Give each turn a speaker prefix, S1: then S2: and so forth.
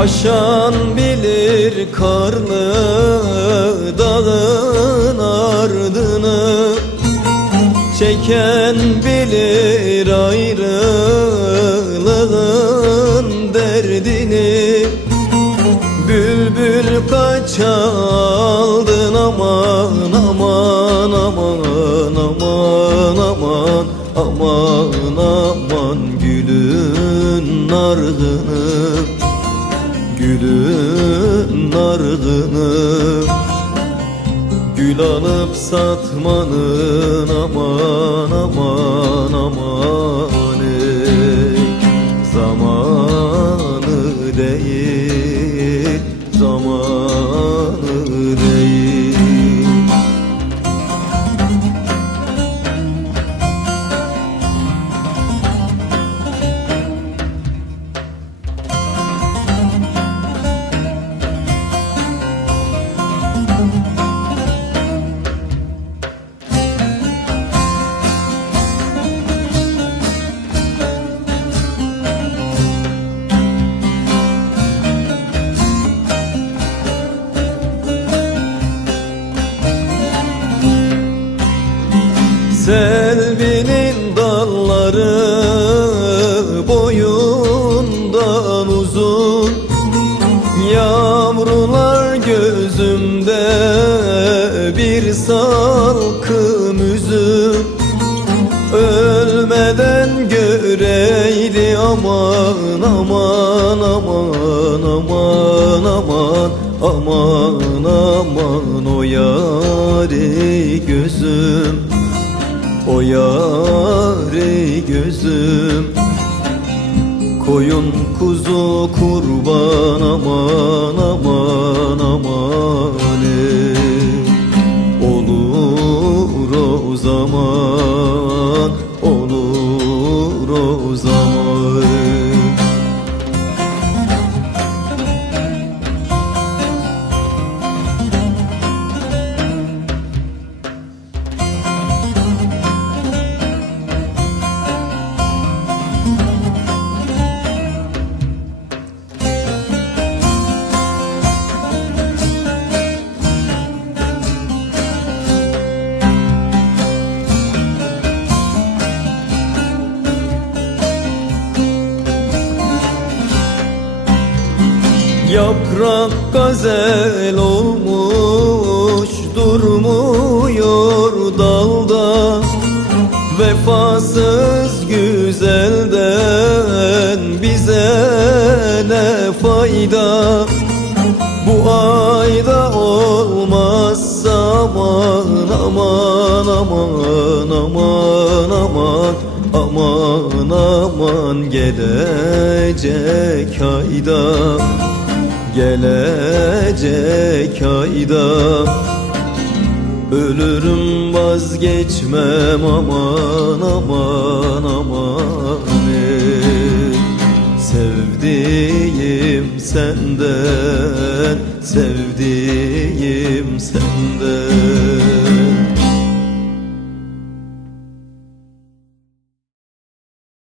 S1: Aşan bilir karlı dağın ardını. Çeken bilir ayrılığın derdini. Bülbül kaç aldın aman aman aman aman aman aman aman gülün nargını Gülün nargını Gül alıp satmanın aman aman aman Selvinin dalları boyundan uzun. Yavrular gözümde bir salkım üzüm. Ölmeden göreydi aman aman aman aman aman aman aman o yari gözüm o yari gözüm. Koyun kuzu kurban aman aman aman Yaprak gazel olmuş durmuyor dalda. Vefasız güzelden bize ne fayda? Bu ayda olmazsa aman aman aman aman aman aman aman gelecek ayda gelecek ayda Ölürüm vazgeçmem aman aman aman ey. Sevdiğim senden, sevdiğim senden